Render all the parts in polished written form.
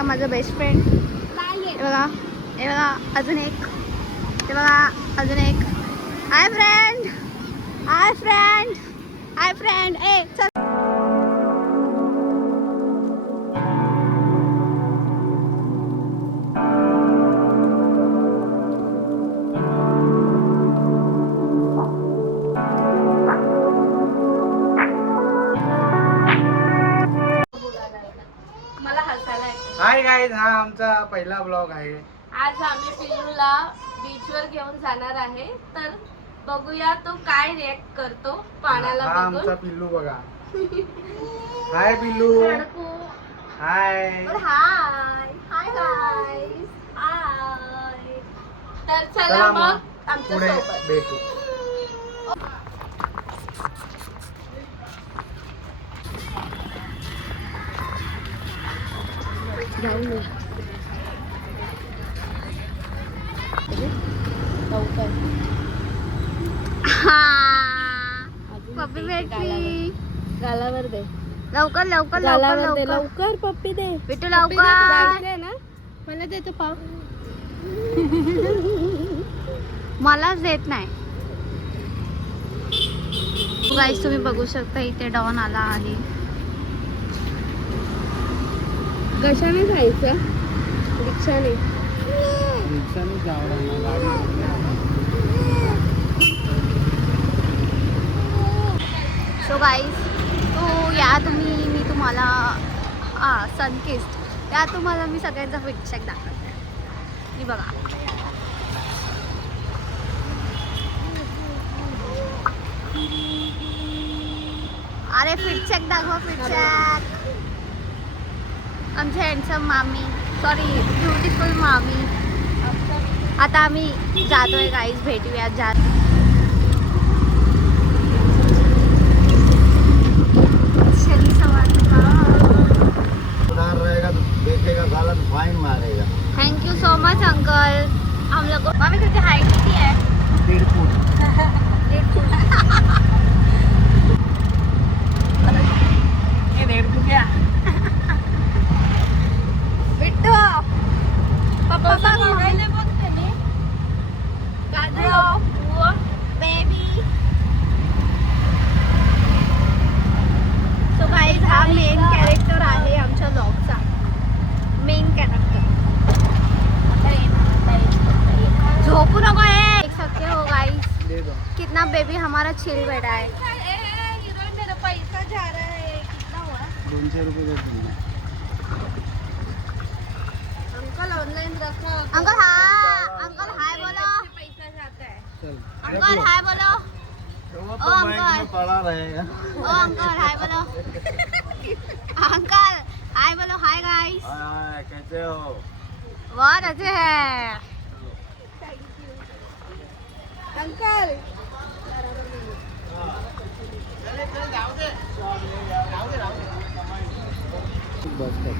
शकता माझं best friend. हे बघा, हे बघा अजून एक, हे बघा अजून एक. Hi friend, hi friend, hi friend. ए चल. हाय गाईज, हा आमचा पहिला ब्लॉग आहे. आज आम्ही पिल्लूला बीचवर घेऊन जाणार आहे, तर बघूया तो काय रिएक्ट करतो पाण्याला हा बघून. आमचा पिल्लू बघा. हाय पिल्लू. हाय हाय हाय गाईस, हाय. तर चला चला मग मग आमच्या पुढे सोबत भेटू. पप्पी भेटली. गालावर दे, लवकर लवकर गालावर दे, लवकर लवकर पप्पी दे. बिट्टू लवकर. जायचंय ना, मला देतो पाव. मलाच देत नाही. गाईस तुम्ही बघू शकता इथे डॉन आला आहे. कशाने जायचं? रिक्षाने. रिक्षाने जावं ना, गाडी. सो गाईस तो या तुम्ही, मी तुम्हाला सनकिस्ट या तुम्हाला मी सगळ्यांचा फीडबॅक दाखवते. मी बघा अरे फीडबॅक दाखवा, फीडबॅक. आमचे हँडसम मामी, सॉरी ब्युटिफुल मामी. आता आम्ही जातोय गाईस, भेटूया. उधार रहेगा तो देखेगा, साला तो फाइन मारेगा. Thank you so much uncle. हम लोग को मामी तुझी हाइट किती आहे? 1.5 फूट. 1.5 फूट. ये 1.5 फूट क्या? बिट्टू पप्पा बघ मोबाईल बघ त्याने. गाजरो बेबी. सो गाईज हा मेन कॅरेक्टर आहे आमच्या व्लॉगचा. Main character. झोपू नको है. देख सकते हो गाइस दे दो. कितना बेबी हमारा चिल बैठा है. मेरा पैसा जा रहा है. कितना हुआ? 200 रुपये देते हैं. अंकल ऑनलाइन रखा. अंकल हाँ, अंकल हाय बोलो. पैसा जाता है. चल. अंकल हाय बोलो. तो वो ओ, तो बैंक अंकल. में पड़ा रहेगा. ओ अंकल हाय बोलो. अंकल हाय बोलो. Hi guys. हाय, कैसे हो? बहुत अच्छे हैं अंकल बस कर.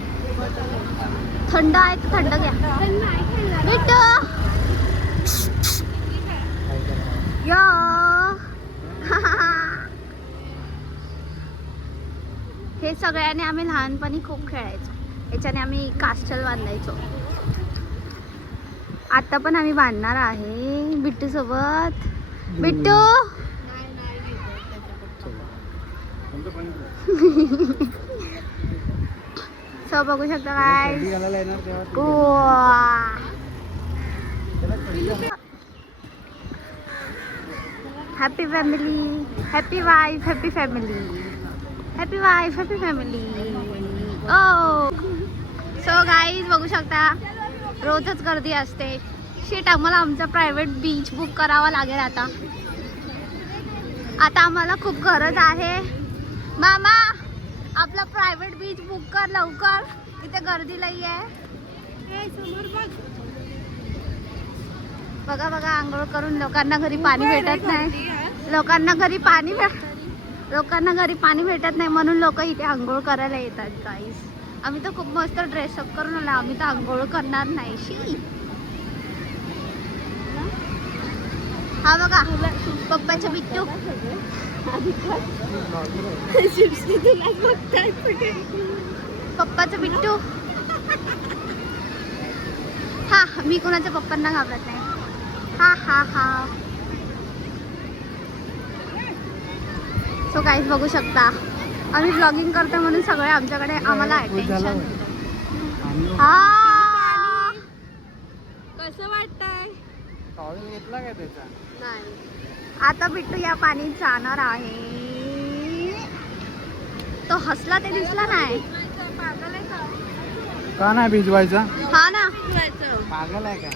थंड आहे तर थंड घ्या. बिट्टू यो. हे सगळ्यांनी आम्ही लहानपणी खूप खेळायचो. याच्याने आम्ही कास्टल बांधायचो. आता पण आम्ही बांधणार आहे बिट्टू सोबत. बिट्टू सो बघू शकता काय. Happy family, happy wife, happy family, happy wife, happy family. ओ सो गाईज बघू शकता रोजच गर्दी असते. शिट आम्हाला आमचा प्रायव्हेट बीच बुक करावा लागेल आता. आता आम्हाला खूप गरज आहे. मामा आपला प्रायव्हेट बीच बुक कर लवकर. इथे गर्दी लई आहे. बघा बघा आंघोळ करून लोकांना घरी पाणी भेटत नाही. लोकांना घरी पाणी भेटत नाही म्हणून लोक इथे आंघोळ करायला येतात गाईस. आम्ही तर खूप मस्त ड्रेसअप करून आलो. आम्ही तर आंघोळ करणार नाही. शी हा बघा पप्पाच्या बिट्टू. पप्पाचं बिट्टू. हा मी कोणाच्या पप्पांना घाबरत नाही. हा हा हा. सो काहीच बघू शकता आम्ही ब्लॉगिंग करतो म्हणून सगळे आमच्याकडे आम्हाला अटेन्शन. हा कसं वाटतंय? टॉवेल घेतला काय त्याचा? नाही. आता बिट्टू या पाणीत जाणार आहे. तो हसला ते दिसला नाही. पागल आहे का? का नाही भिजवायचा? हा ना. पागल आहे का?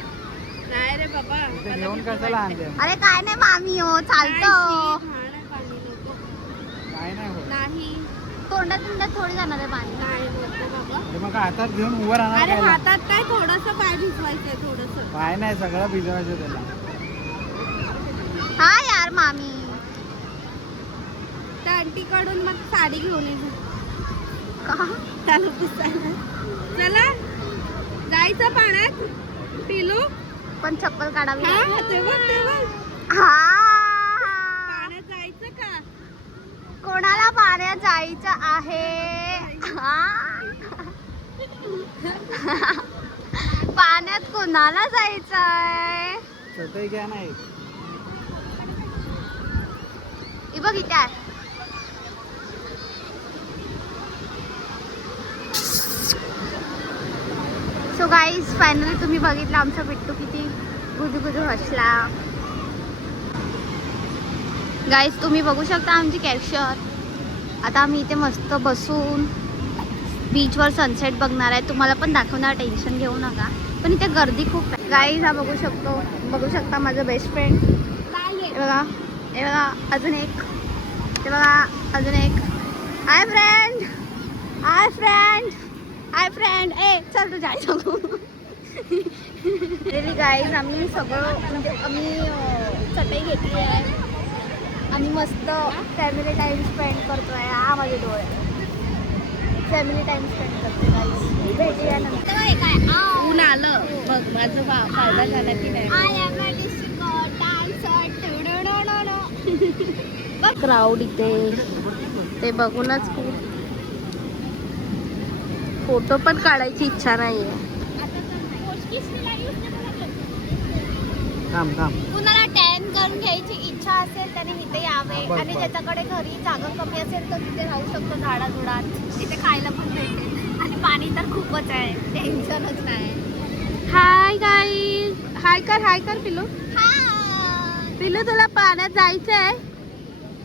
नाही रे बाबा. इथे घेऊन कशाला आणले? अरे काय नाही मामी हो चालतं. काय नाही होत. नाही तोंडात थोडी जाणार आहे पाणी. नाही नको बाबा. अरे मग हातात घेऊन उभं राहणार अरे काय? हातात काय थोडस पाय भिजवायचंय थोडस. काय नाही सगळं भिजवायचं त्याला. हा यार मामी. त्या आंटीकडून मग साडी घेऊन ये. का? चालू पुसायला. चला जायचं पाण्यात पिलू. पण चप्पल काढावी लागेल. हा ते बघ. हा पाण्यात जायचं का? कोणाला पाण्यात जायचं आहे? हा. पाण्यात कोणाला जायचंय? चटई घ्या नाही. ही बघ इथे आहे. सो गाईज फायनली तुम्ही बघितलं आमचा बिट्टू किती गुदू हसला. गाईज तुम्ही बघू शकता आमची कॅप्चर. आता आम्ही इथे मस्त बसून बीचवर सनसेट बघणार आहे. तुम्हाला पण दाखवणार, टेन्शन घेऊ नका. पण इथे गर्दी खूप आहे. गाईज हा बघू शकता माझा बेस्ट फ्रेंड. हे बघा अजून एक. हे बघा अजून एक. हाय फ्रेंड ए चल तू जाय सांगू. रिली गाईज आम्ही सगळं म्हणजे आम्ही चटई घेतली आहे. आम्ही मस्त फॅमिली टाइम स्पेंड करतोय. हा माझे डोळे फॅमिली टाइम स्पेंड करतोय गाईज. भेटूया नंतर. ऊन आलं बघ माझं फायदा झाला की नाही. क्राऊड इथे ते बघूनच फोटो पण काढायची इच्छा नाहीये. थांब कुणाला टॅन करून घ्यायची इच्छा असेल त्याने इथे यावे. बघ. आणि ज्याच्याकडे घरी जागा कमी असेल तर तिथे राहू शकतो झाडाझुडात. तिथे खायला पण भेटेल. आणि पाणी तर खूपच आहे, टेन्शनच नाही. Hi guys. हाय कर पिलू. पिलू तुला पाण्यात जायचंय?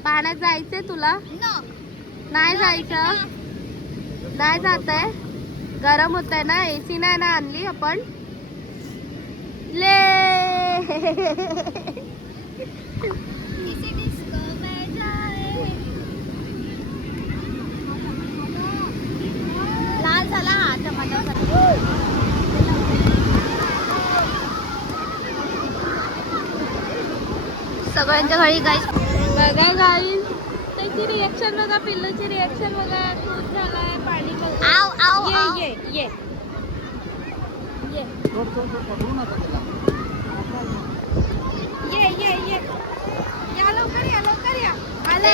पाण्यात जायचंय तुला? नाही जायचं? नाही जात आहे? गरम होत आहे ना? एसी नाही ना आणली आपण? ले लाल झाला हा टमाटर. सगळ्यांच्या घरी गाईस बघा गाईज त्याची रिएक्शन बघा. पिल्लूची रिएक्शन बघा. खूप झालाय पाणी बघा. आव आव आव. ये या लवकर या. आला.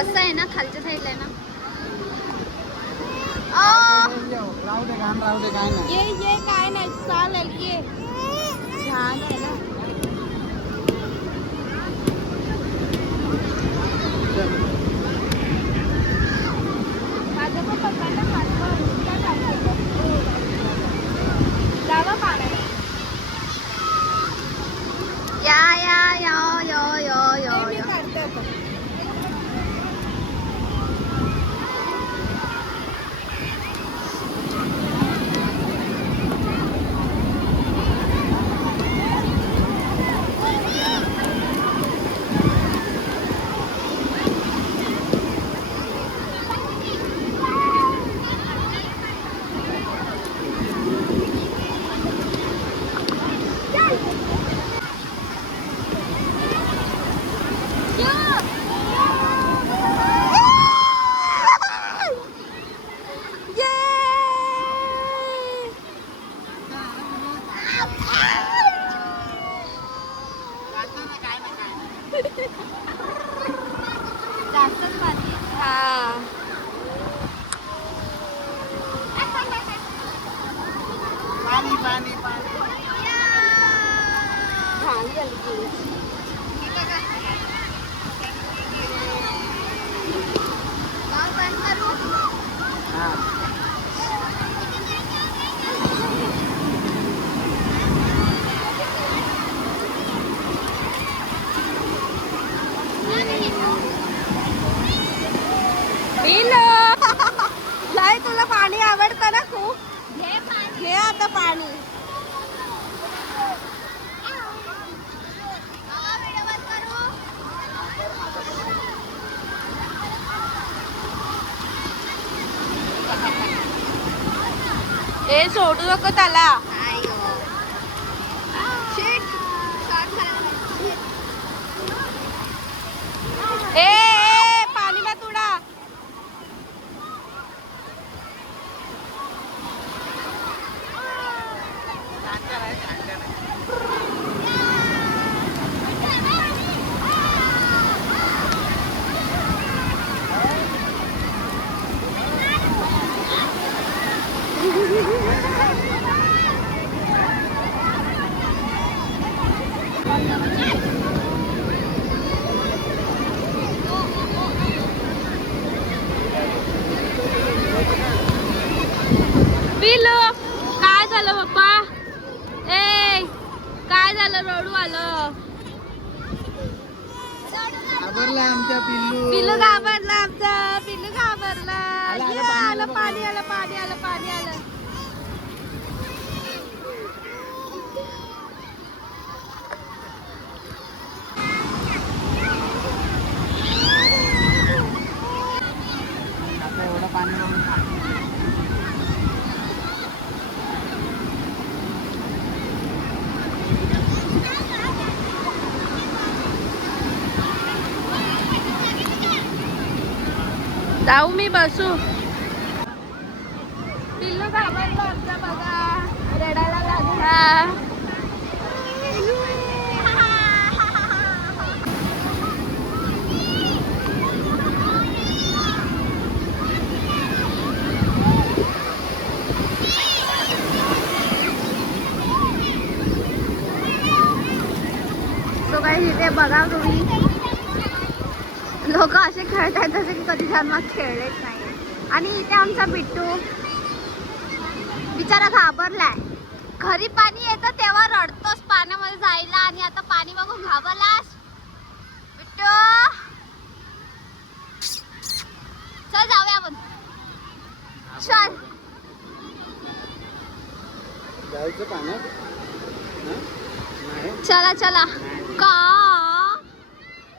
असं आहे ना खालच्या साईडला आहे ना. राहू दे घाण राहू दे काय नाही. ये काय नाही चालेल. ये छान आहे ना. माझं पण पप्पांना जावा पाण्यात. या मी काढते आता. पाणी नाही तुला पाणी आवडतं ना खूप घे आता पाणी. ए सोडू नको त्याला. ए पाणी मत उडा. पिलो काय झालं पप्पा? ए काय झालं? रडू आलं. घाबरला आमच्या पिल्लू. पिल्लू घाबरला आमचा. पिल्लू घाबरला. आलं पाणी आलं पाणी आलं पाणी आलं. आता एवढं पाणी लावून खा. जाऊ मी बसू. पिल्लू घाबरला आमचा बघा. रडायला लागला. सो काही इथे बघा तुम्ही लोक असे खेळतात जसे की कधी जन्मात खेळलेच नाही. आणि इथे आमचा बिट्टू बिचारा घाबरलाय. घरी पाणी येतं तेव्हा रडतोस पाण्यामध्ये जायला आणि आता पाणी बघून घाबरलास. बिट्टू चल जाऊया आपण. चल जायचं पाण्यात? नाही चला चला.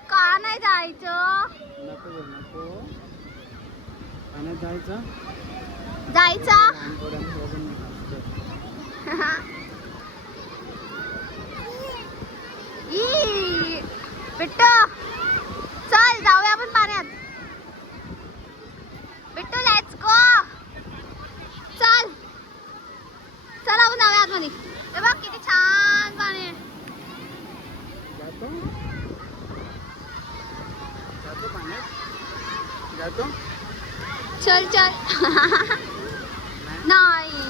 का नाही जायचं? नको नको पाण्यात जायचं. जायचं ई बिट्टू चल जाऊया आपण पाण्यात. Bittu let's go. चल चल आपण जाऊया आतमध्ये. हे बघ किती छान पाणी आहे. जातो जातो पाण्यात जातो. चल चल. नाही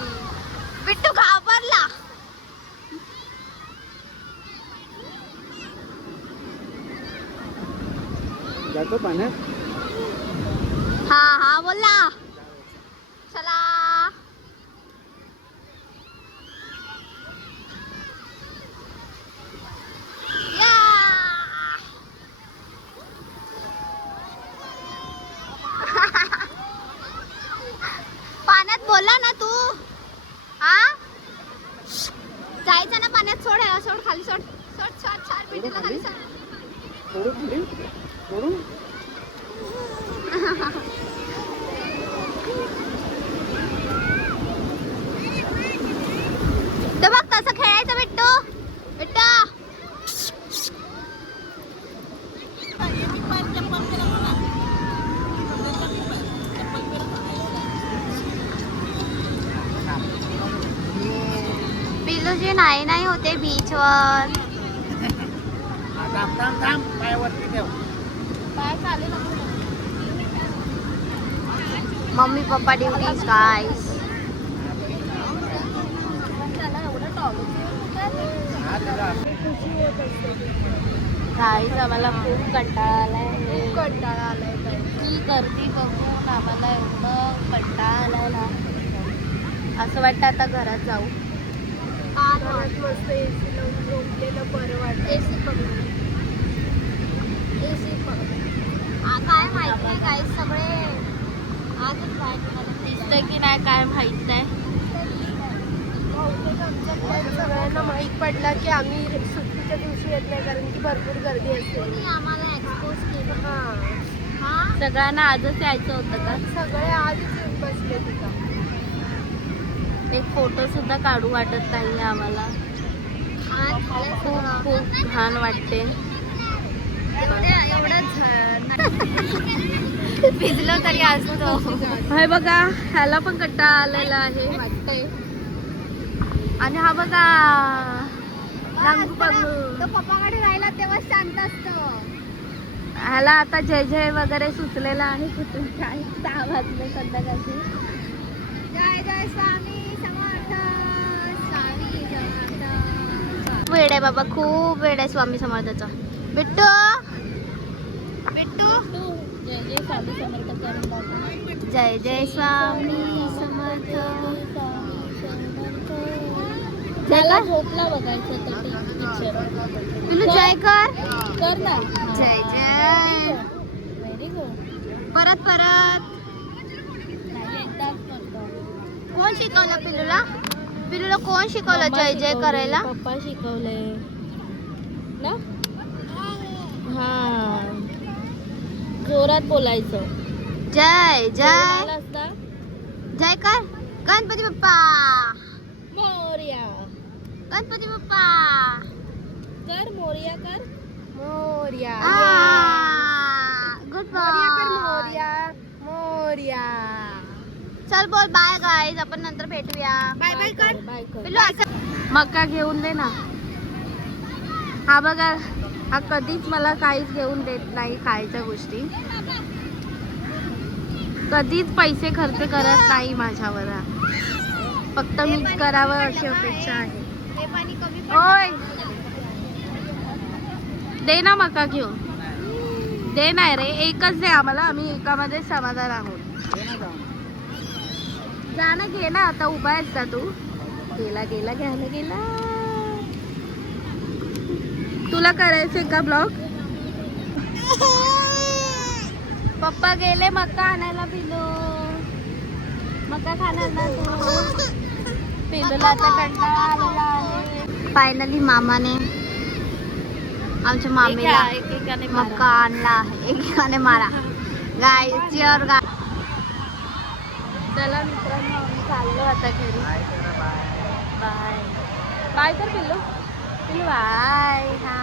बिट्टू घाबरला. जातो पाण्यात. हा हा बोलला. चला या. पाण्यात बोलला ना तू. हा जायचं ना पाण्यात. सोड ह्याला सोड खाली सोड. सोड सोड सोड बिट्टूला खाली सोड. सोडू खाली सोडू. तर बघ कसं खेळायचं बिट्टू. बिट्टू पिल्लूजी नाही होते बीचवर. थांब थांब थांब पाय वरती ठेव. काय चालेल. मम्मी पप्पा ड्युटीज गाईस. त्याला एवढं टॉवेल. हा, त्याला गाईज आम्हाला खूप कंटाळा आलाय. कंटाळा आलाय इतकी गर्दी बघून आम्हाला एवढं कंटाळा आलाय ना, असं वाटतं आता घरात जाऊ. मस्त एसी लावून झोपलेलं बरं वाटतं. एसी पकडून काय माहित नाही काय सगळे आजच बाहेर दिसतंय की नाही काय माहित नाही. बहुतेक आमच्या सगळ्यांना माहीत पडला की आम्ही सुट्टीच्या दिवशी येत नाही कारण की भरपूर गर्दी असते. आम्हाला एक्सपोज केलं. हां सगळ्यांना आजच यायचं होतं का? सगळे आजच येऊन बसले तिथं. एक फोटो सुद्धा काढू वाटत नाही आम्हाला. खूप खूप घाण वाटते. भिजलो तरी असतो. हे बघा ह्याला पण कंटाळा आलेला आहे वाटतंय. आणि हा बघा रंग बघू. तो पप्पाकडे राहिला तेव्हा शांत असतो. ह्याला आता जय जय वगैरे सुचलेला आहे. कुठून काय 6 वाजले संध्याकाळची. जय जय स्वामी समर्थ. स्वामी समर्थ. वेड आहे बाबा, खूप वेड आहे स्वामी समर्थाचा. बिट्टू बिट्टू जय जय स्वामी समर्थ करून दाखव. जय जय स्वामी समर्थ. त्याला झोपला बघायचं तर पिक्चर. पिलू जय कर. कर ना. जय जय. Very good. परत परत. एकदाच करतो. कोण शिकवलं पिलूला? पिलूला कोण शिकवलं जय जय करायला? पप्पा शिकवले ना. हा जोरात बोलायचं. जय जय. बोलायला असता. जय कर. गणपती बाप्पा. मोरया गणपती बाप्पा. कर. मोरया कर. मोरया. गुड मोरया मोरया. चल बोल बाय गाईज. आपण नंतर भेटूया. बाय बाय कर. बाय कर. पिलू असं मका घेऊन दे ना. हा बघा हा कधीच मला काहीच घेऊन देत नाही खायच्या गोष्टी. कधीच पैसे खर्च करत नाही माझ्यावर. फक्त मीच करावं अशी अपेक्षा आहे. हे पाणी कमी ओय दे ना मका घेऊन. दे नाही रे, एकच दे आम्हाला. आम्ही एकामध्ये समाधान आहोत. जा ना, घे ना. आता उभा आहेस का तू? गेला गेला घ्यायला गेला. तुला करायचंय का ब्लॉग? पप्पा गेले मका आणायला. पिलू मका खाणार ना तू? पिलूला आता कंटाळा आलेला आहे. फायनली मामाने आमच्या मामीला एकेकाने मक्का आणला आहे. एकाने मारा. गाय चिअर गाय. चला मित्रांनो आम्ही चाललो आता घरी. बाय बाय कर पिल्लू. पिल्लू बाय. हा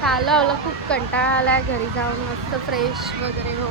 चाललो. खूप कंटाळा आलाय. घरी जाऊन मस्त फ्रेश वगैरे हो.